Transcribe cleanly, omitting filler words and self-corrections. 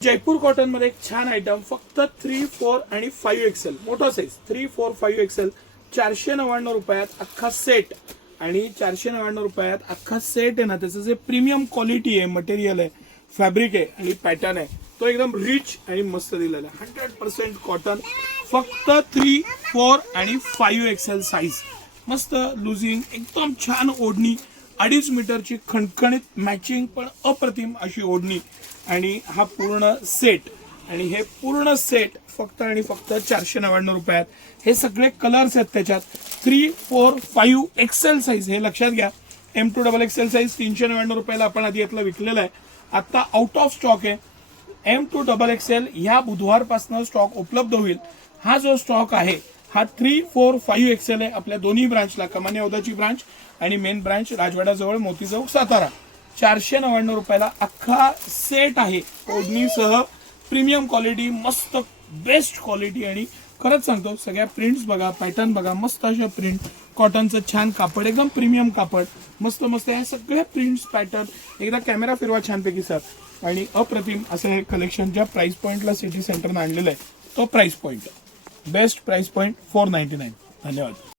Jaipur cotton मध्ये एक छान आयटम फक्त 3, 4 आणि 5 एक्सेल मोठा साईज 3, 4, 5 एक्सेल 499 रुपयात अख्खा सेट आणि 499 रुपयात अख्खा सेट आहे ना त्याचं जे प्रीमियम क्वालिटी आहे मटेरियल आहे फॅब्रिक आहे आणि पॅटर्न आहे तो एकदम रिच आणि मस्त दिलेला आहे 100% कॉटन फक्त 3, 4 आणि 5 एक्सेल साईज मस्त लुझिंग एकदम छान ओढणी 2.5 मीटरची खणखणीत मॅचिंग पण अप्रतिम अशी ओढणी आणि हा पूर्ण सेट आणि हे पूर्ण सेट फक्त आणि फक्त 499 रुपयात हे सगळे कलर्स आहेत त्याच्यात 3, 4, 5 एक्सेल साईज हे लक्षात घ्या M2 XXL साईज 399 रुपयाला आपण आधी यातला विकलेला आहे आता आउट ऑफ स्टॉक आहे M2 XXL ह्या बुधवारपासून स्टॉक उपलब्ध होईल हा जो स्टॉक आहे हा 3, 4, 5 एक्सेल आहे आपल्या दोन्ही ब्रांचला कमानी औदाची ब्रांच आणि मेन ब्रांच राजवाडाजवळ मोती चौक सातारा 499 रुपयाला अख्खा सेट आहे ओढणीसह प्रीमियम क्वालिटी मस्त बेस्ट क्वालिटी आणि खरंच सांगतो सगळ्या प्रिंट्स बघा पॅटर्न बघा मस्त अशा प्रिंट कॉटनचं छान कापड एकदम प्रीमियम कापड मस्त मस्त या सगळ्या प्रिंट्स पॅटर्न एकदा कॅमेरा फिरवा छानपैकी सर आणि अप्रतिम असं हे कलेक्शन ज्या प्राइस पॉइंटला सिटी सेंटरनं आणलेलं आहे तो price point best price point 499 धन्यवाद.